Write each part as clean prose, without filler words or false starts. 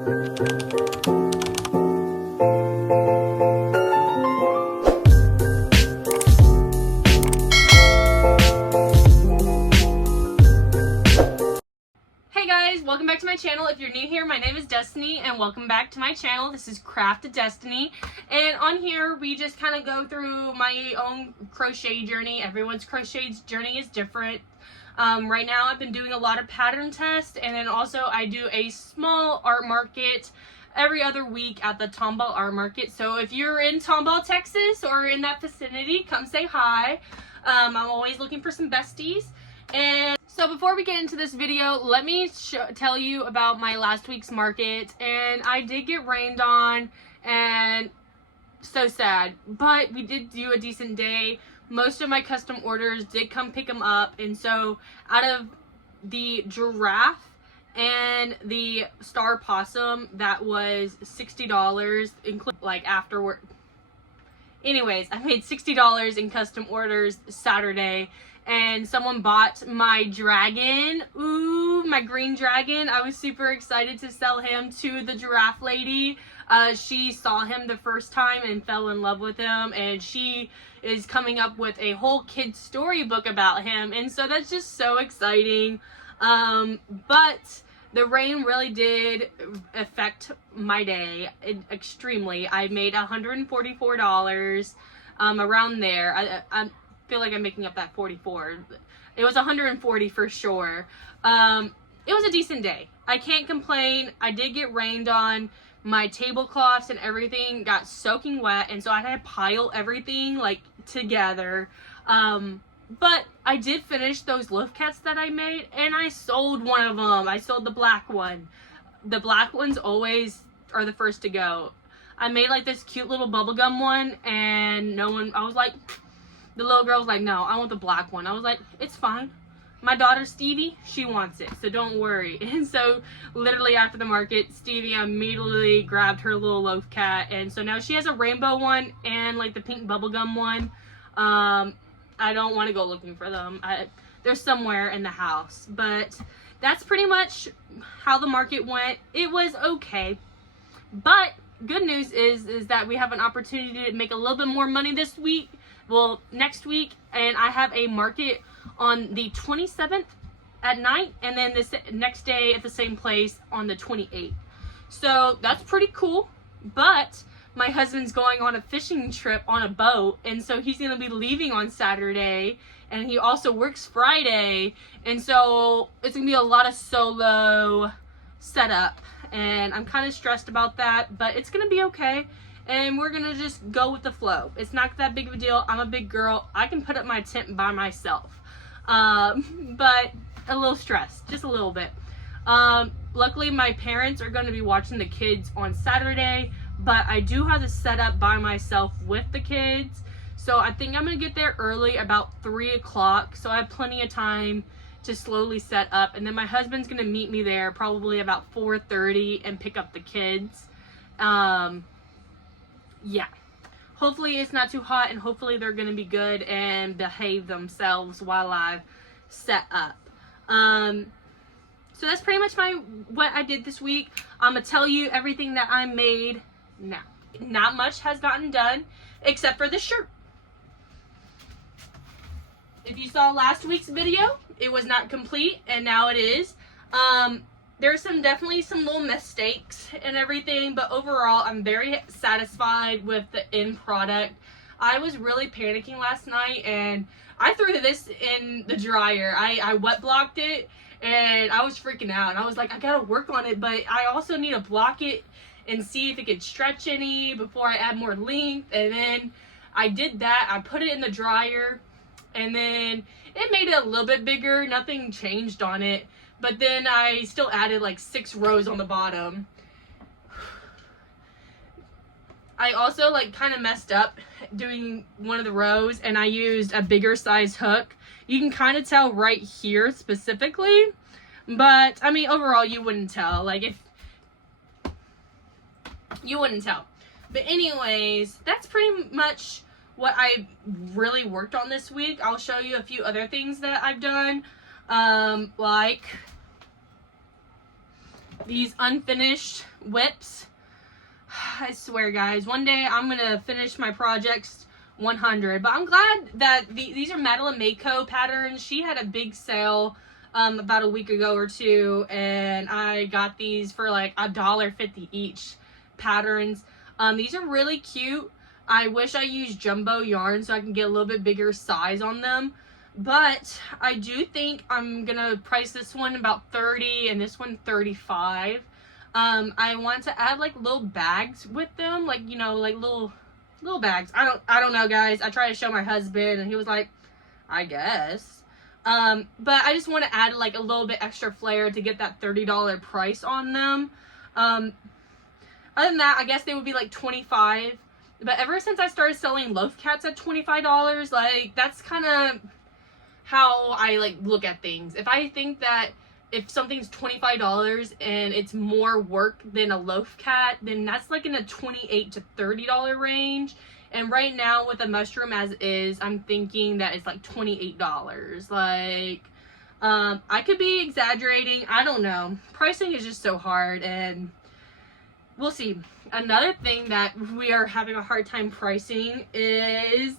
Welcome back to my channel. If you're new here, my name is Destiny and welcome back to my channel. This is Craft of Destiny, and on here we just kind of go through my own crochet journey. Everyone's crochet journey is different. Right now I've been doing a lot of pattern tests, and then also I do a small art market every other week at the Tomball Art Market. So if you're in Tomball, Texas or in that vicinity, come say hi. I'm always looking for some besties. And so before we get into this video, let me tell you about my last week's market. And I did get rained on, and so sad, but we did do a decent day. Most of my custom orders did come pick them up, and so out of the giraffe and the star possum, that was $60, including like afterward. Anyways, I made $60 in custom orders Saturday, and someone bought my dragon. Ooh, my green dragon. I was super excited to sell him to the giraffe lady. She saw him the first time and fell in love with him, and she is coming up with a whole kid's storybook about him, and so that's just so exciting. But the rain really did affect my day extremely. I made $144, around there. I feel like I'm making up that 44. It was 140 for sure. It was a decent day. I can't complain. I did get rained on. My tablecloths and everything got soaking wet, and so I had to pile everything like together. But I did finish those loaf cats that I made, and I sold one of them. I sold the black one. The black ones always are the first to go. I made like this cute little bubblegum one, and no one, I was like, the little girl was like, no, I want the black one. I was like, it's fine. My daughter Stevie, she wants it, so don't worry. And so literally after the market, Stevie immediately grabbed her little loaf cat, and so now she has a rainbow one and like the pink bubblegum one. I don't want to go looking for them. They're somewhere in the house, but that's pretty much how the market went. It was okay, but good news is that we have an opportunity to make a little bit more money this week. Well, next week, and I have a market on the 27th at night, and then this next day at the same place on the 28th. So that's pretty cool, but my husband's going on a fishing trip on a boat, and so he's going to be leaving on Saturday, and he also works Friday, and so it's going to be a lot of solo setup, and I'm kind of stressed about that, but it's going to be okay, and we're going to just go with the flow. It's not that big of a deal. I'm a big girl. I can put up my tent by myself, but a little stressed, just a little bit. Luckily, my parents are going to be watching the kids on Saturday, but I do have to set up by myself with the kids. So I think I'm going to get there early, about 3 o'clock. So I have plenty of time to slowly set up. And then my husband's going to meet me there probably about 4:30 and pick up the kids. Yeah. Hopefully it's not too hot, and hopefully they're going to be good and behave themselves while I set up. So that's pretty much what I did this week. I'm going to tell you everything that I made now. Not much has gotten done except for the shirt. If you saw last week's video, it was not complete, and now it is. There's definitely some little mistakes and everything, but overall I'm very satisfied with the end product. I was really panicking last night, and I threw this in the dryer. I wet blocked it, and I was freaking out, and I was like, I gotta work on it, but I also need to block it and see if it could stretch any before I add more length. And then I did that. I put it in the dryer, and then it made it a little bit bigger. Nothing changed on it, but then I still added like 6 rows on the bottom. I also like kind of messed up doing one of the rows, and I used a bigger size hook. You can kind of tell right here specifically, but I mean overall you wouldn't tell. Like if you wouldn't tell. But anyways, that's pretty much what I really worked on this week. I'll show you a few other things that I've done, like these unfinished whips. I swear, guys, one day I'm gonna finish my projects 100. But I'm glad that these are Madeline Mako patterns. She had a big sale about a week ago or two, and I got these for like $1.50 each patterns. These are really cute. I wish I used jumbo yarn so I can get a little bit bigger size on them, but I do think I'm gonna price this one about 30 and this one 35. I want to add like little bags with them, like, you know, like little bags. I don't know, guys. I tried to show my husband and he was like, I guess. But I just want to add like a little bit extra flair to get that $30 price on them. Other than that, I guess they would be like 25. But ever since I started selling loaf cats at $25, like, that's kind of how I like look at things. If I think that if something's $25 and it's more work than a loaf cat, then that's like in a $28 to $30 range. And right now with a mushroom as is, I'm thinking that it's like $28. Like, I could be exaggerating. I don't know. Pricing is just so hard, and we'll see. Another thing that we are having a hard time pricing is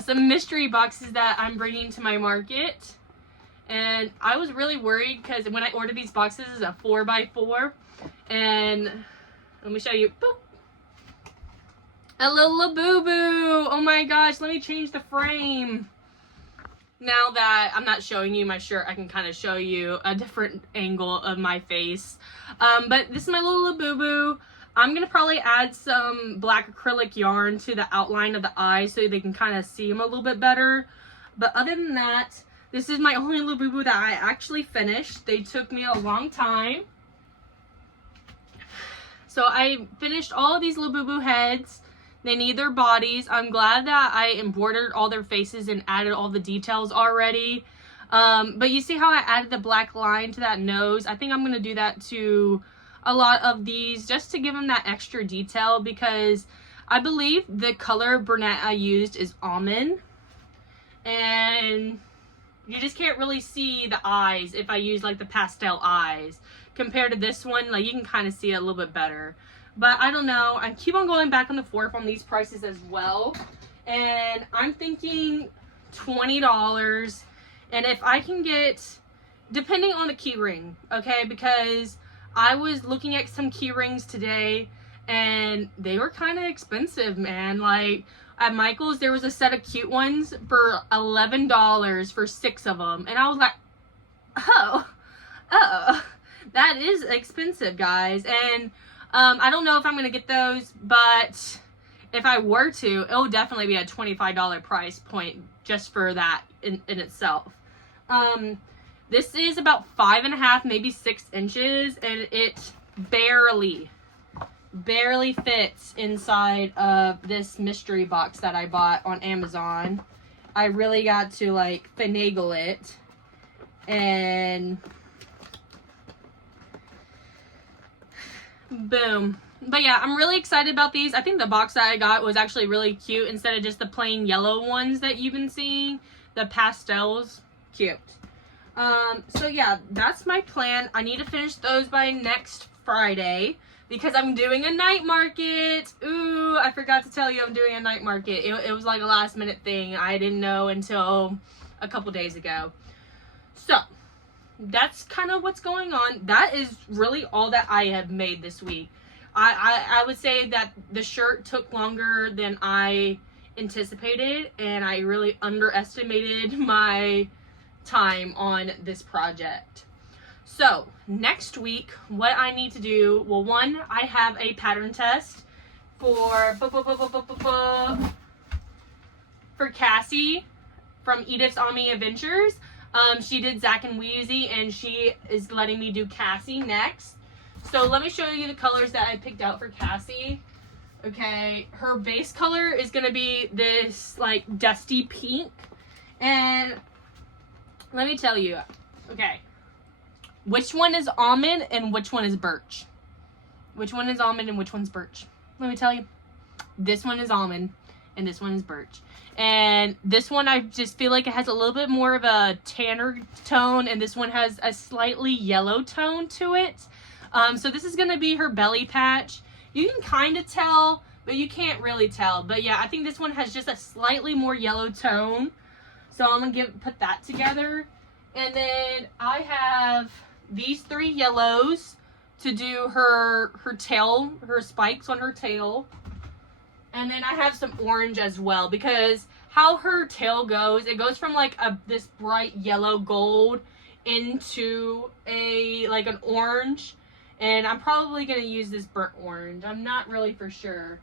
some mystery boxes that I'm bringing to my market. And I was really worried because when I ordered these boxes, it's a 4x4. And let me show you. Boop. A little boo-boo. Oh my gosh, let me change the frame. Now that I'm not showing you my shirt, I can kind of show you a different angle of my face. But this is my little boo-boo. I'm going to probably add some black acrylic yarn to the outline of the eyes so they can kind of see them a little bit better. But other than that, this is my only little boo-boo that I actually finished. They took me a long time. So I finished all of these little boo-boo heads. They need their bodies. I'm glad that I embroidered all their faces and added all the details already. But you see how I added the black line to that nose? I think I'm going to do that to a lot of these just to give them that extra detail, because I believe the color brunette I used is almond. And you just can't really see the eyes if I use like the pastel eyes. Compared to this one, like, you can kind of see it a little bit better. But I don't know. I keep on going back and forth on these prices as well. And I'm thinking $20. And if I can get, depending on the key ring, okay? Because I was looking at some key rings today and they were kind of expensive, man. Like, at Michael's, there was a set of cute ones for $11 for 6 of them. And I was like, oh, that is expensive, guys. And I don't know if I'm going to get those, but if I were to, it'll definitely be a $25 price point just for that in itself. This is about 5.5, maybe 6 inches, and it barely fits inside of this mystery box that I bought on Amazon. I really got to like finagle it, and boom. But yeah, I'm really excited about these. I think the box that I got was actually really cute instead of just the plain yellow ones that you've been seeing. The pastels, cute. So yeah, that's my plan. I need to finish those by next Friday because I'm doing a night market. Ooh, I forgot to tell you I'm doing a night market. It was like a last minute thing. I didn't know until a couple days ago. So that's kind of what's going on. That is really all that I have made this week. I would say that the shirt took longer than I anticipated, and I really underestimated my time on this project. So next week, what I need to do, well, one, I have a pattern test for Cassie from Edith's Ami Adventures. She did Zack and Wheezy, and she is letting me do Cassie next. So let me show you the colors that I picked out for Cassie. Okay, her base color is going to be this like dusty pink. And let me tell you, okay, which one is almond and which one is birch? Which one is almond and which one's birch? Let me tell you, this one is almond and this one is birch. And this one, I just feel like it has a little bit more of a tanner tone, and this one has a slightly yellow tone to it. So this is going to be her belly patch. You can kind of tell, but you can't really tell. But yeah, I think this one has just a slightly more yellow tone. So I'm going to put that together. And then I have these 3 yellows to do her tail, her spikes on her tail. And then I have some orange as well, because how her tail goes, it goes from like this bright yellow gold into like an orange. And I'm probably going to use this burnt orange. I'm not really for sure.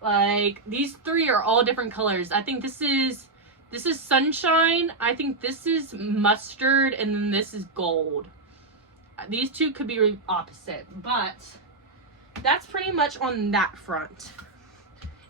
Like, these 3 are all different colors. I think this is sunshine. I think this is mustard, and then this is gold. These 2 could be opposite, but that's pretty much on that front.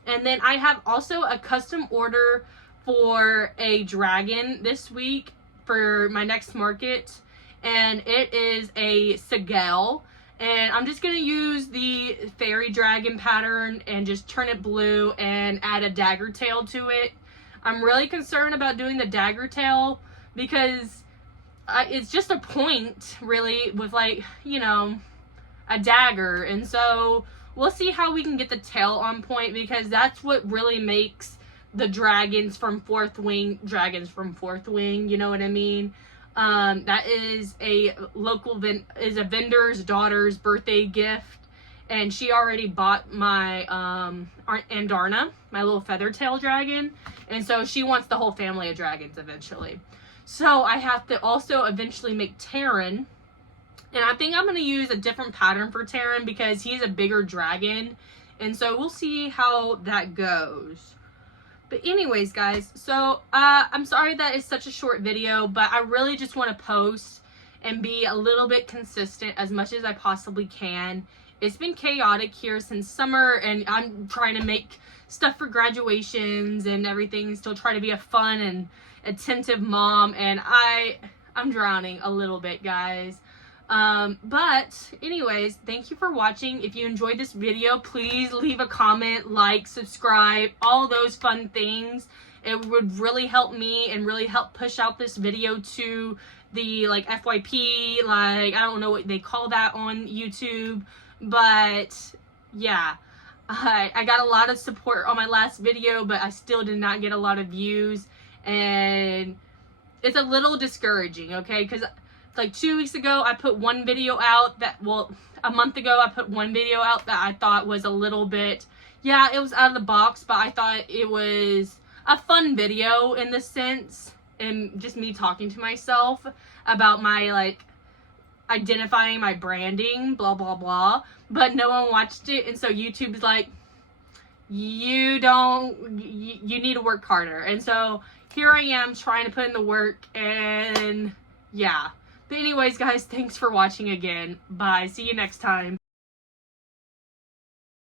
And then I have also a custom order for a dragon this week for my next market, and it is a Sigel. And I'm just going to use the fairy dragon pattern and just turn it blue and add a dagger tail to it. I'm really concerned about doing the dagger tail because it's just a point, really, with, like, you know, a dagger. And so we'll see how we can get the tail on point, because that's what really makes the dragons from fourth wing, you know what I mean? That is a vendor's daughter's birthday gift, and she already bought my Andarna, my little feather tail dragon, and so she wants the whole family of dragons eventually. So I have to also eventually make Terran, and I think I'm going to use a different pattern for Terran because he's a bigger dragon, and so we'll see how that goes. But anyways, guys, so I'm sorry that it's such a short video, but I really just want to post and be a little bit consistent as much as I possibly can. It's been chaotic here since summer, and I'm trying to make stuff for graduations and everything, still try to be a fun and attentive mom, and I'm drowning a little bit, guys. But anyways, thank you for watching. If you enjoyed this video, please leave a comment, like, subscribe, all those fun things. It would really help me and really help push out this video to the, like, FYP, like, I don't know what they call that on YouTube, but yeah, I got a lot of support on my last video, but I still did not get a lot of views, and it's a little discouraging, okay, because like 2 weeks ago, I put one video out that, well, a month ago, I put one video out that I thought was a little bit, yeah, it was out of the box, but I thought it was a fun video in the sense, and just me talking to myself about my, like, identifying my branding, blah, blah, blah, but no one watched it, and so YouTube's like, you need to work harder, and so here I am trying to put in the work, and yeah. But anyways, guys, thanks for watching again. Bye. See you next time.